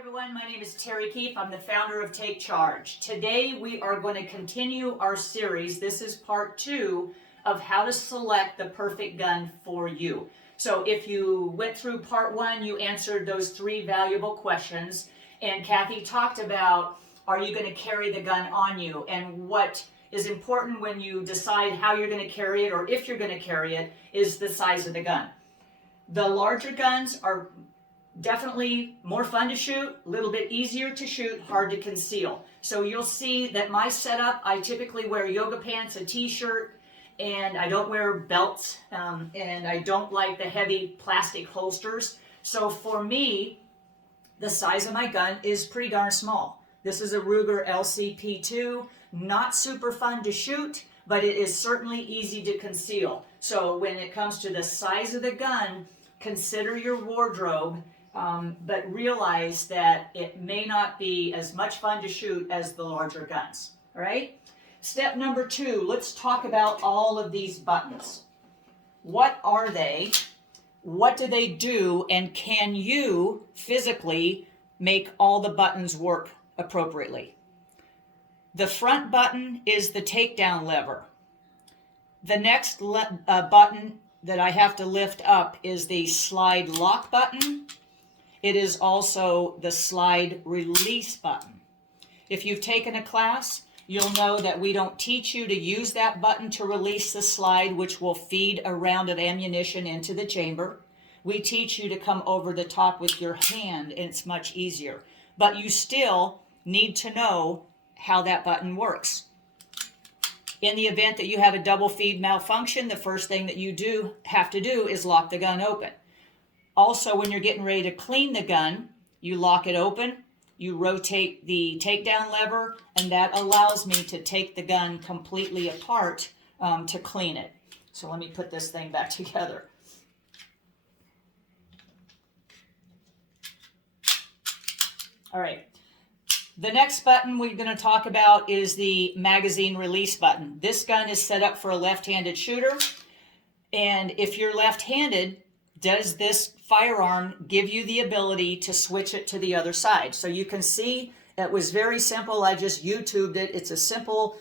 Everyone, my name is Terry Keefe. I'm the founder of Take Charge. Today we are going to continue our series. This is part 2 of how to select the perfect gun for you. So if you went through part 1, you answered those 3 valuable questions, and Kathy talked about, are you going to carry the gun on you? And what is important when you decide how you're going to carry it, or if you're going to carry it, is the size of the gun. The larger guns are definitely more fun to shoot, a little bit easier to shoot, hard to conceal. So you'll see that my setup, I typically wear yoga pants, a t-shirt, and I don't wear belts, and I don't like the heavy plastic holsters. So for me, the size of my gun is pretty darn small. This is a Ruger LCP2, not super fun to shoot, but it is certainly easy to conceal. So when it comes to the size of the gun, consider your wardrobe, but realize that it may not be as much fun to shoot as the larger guns. All right? Step number 2, let's talk about all of these buttons. What are they? What do they do? And can you physically make all the buttons work appropriately? The front button is the takedown lever. The next button that I have to lift up is the slide lock button. It is also the slide release button. If you've taken a class, you'll know that we don't teach you to use that button to release the slide, which will feed a round of ammunition into the chamber. We teach you to come over the top with your hand, and it's much easier. But you still need to know how that button works. In the event that you have a double feed malfunction, the first thing that you have to do is lock the gun open. Also, when you're getting ready to clean the gun, you lock it open, you rotate the takedown lever, and that allows me to take the gun completely apart to clean it. So let me put this thing back together. All right. The next button we're going to talk about is the magazine release button. This gun is set up for a left-handed shooter, and if you're left-handed, does this firearm give you the ability to switch it to the other side? So you can see it was very simple. I just YouTubed it. It's a simple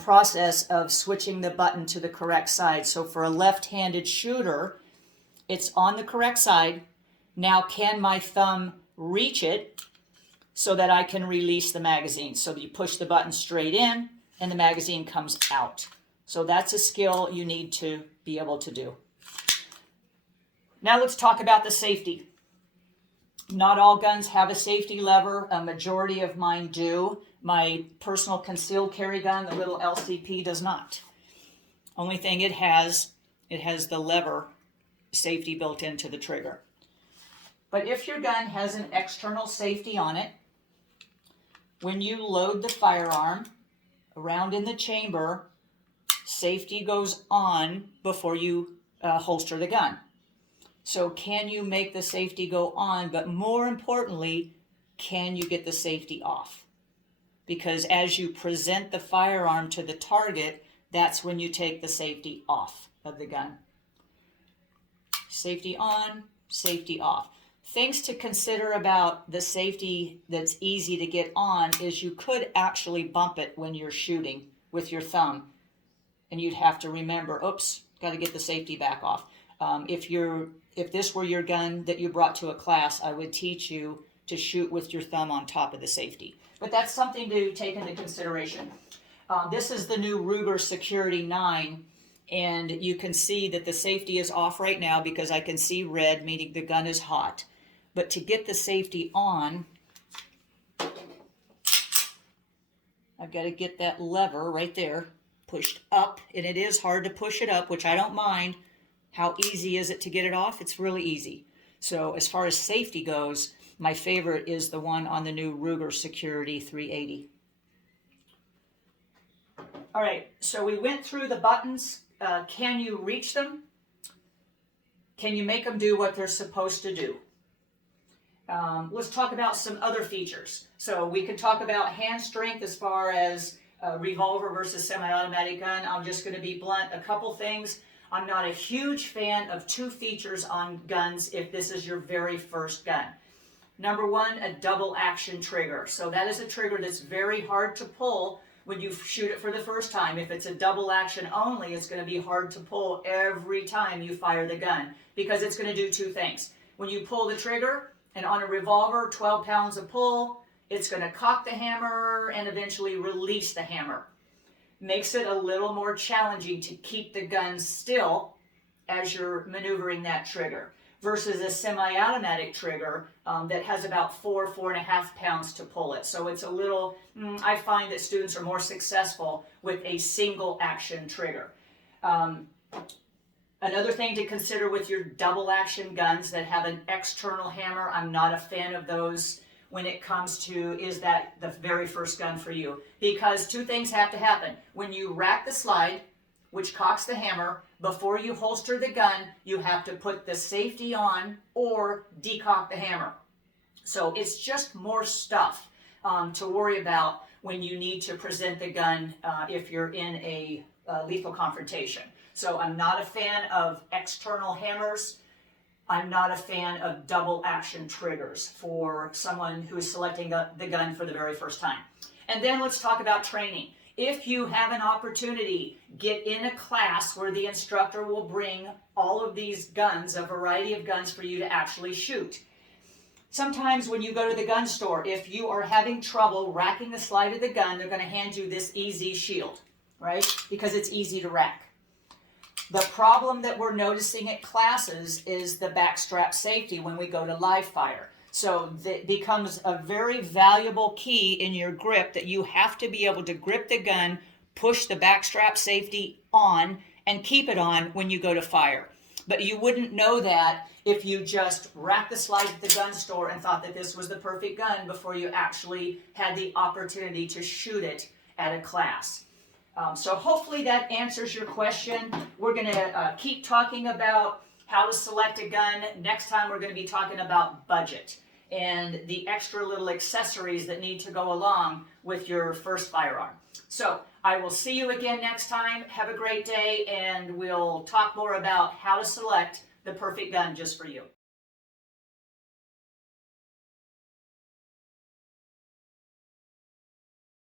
process of switching the button to the correct side. So for a left-handed shooter, it's on the correct side. Now can my thumb reach it so that I can release the magazine? So you push the button straight in and the magazine comes out. So that's a skill you need to be able to do. Now let's talk about the safety. Not all guns have a safety lever. A majority of mine do. My personal concealed carry gun, the little LCP, does not. Only thing it has the lever safety built into the trigger. But if your gun has an external safety on it, when you load the firearm around in the chamber, safety goes on before you holster the gun. So can you make the safety go on? But more importantly, can you get the safety off? Because as you present the firearm to the target, that's when you take the safety off of the gun. Safety on, safety off. Things to consider about the safety that's easy to get on is you could actually bump it when you're shooting with your thumb. And you'd have to remember, oops, got to get the safety back off. If this were your gun that you brought to a class, I would teach you to shoot with your thumb on top of the safety. But that's something to take into consideration. This is the new Ruger Security 9, and you can see that the safety is off right now because I can see red, meaning the gun is hot. But to get the safety on, I've got to get that lever right there pushed up, and it is hard to push it up, which I don't mind. How easy is it to get it off? It's really easy. So as far as safety goes, my favorite is the one on the new Ruger Security 380. All right, so we went through the buttons. Can you reach them? Can you make them do what they're supposed to do? Let's talk about some other features. So we can talk about hand strength as far as revolver versus semi-automatic gun. I'm just going to be blunt. A couple things. I'm not a huge fan of 2 features on guns if this is your very first gun. Number one, a double action trigger. So that is a trigger that's very hard to pull when you shoot it for the first time. If it's a double action only, it's going to be hard to pull every time you fire the gun because it's going to do two things. When you pull the trigger, and on a revolver, 12 pounds of pull, it's going to cock the hammer and eventually release the hammer. Makes it a little more challenging to keep the gun still as you're maneuvering that trigger versus a semi-automatic trigger that has about 4.5 pounds to pull it. So it's a little, I find that students are more successful with a single action trigger. Another thing to consider with your double action guns that have an external hammer, I'm not a fan of those when it comes to, is that the very first gun for you? Because two things have to happen. When you rack the slide, which cocks the hammer, before you holster the gun, you have to put the safety on or decock the hammer. So it's just more stuff to worry about when you need to present the gun if you're in a lethal confrontation. So I'm not a fan of external hammers. I'm not a fan of double action triggers for someone who is selecting the gun for the very first time. And then let's talk about training. If you have an opportunity, get in a class where the instructor will bring all of these guns, a variety of guns for you to actually shoot. Sometimes when you go to the gun store, if you are having trouble racking the slide of the gun, they're going to hand you this easy shield, right? Because it's easy to rack. The problem that we're noticing at classes is the backstrap safety when we go to live fire. So that becomes a very valuable key in your grip that you have to be able to grip the gun, push the backstrap safety on, and keep it on when you go to fire. But you wouldn't know that if you just racked the slide at the gun store and thought that this was the perfect gun before you actually had the opportunity to shoot it at a class. So hopefully that answers your question. We're going to keep talking about how to select a gun. Next time we're going to be talking about budget and the extra little accessories that need to go along with your first firearm. So I will see you again next time. Have a great day, and we'll talk more about how to select the perfect gun just for you.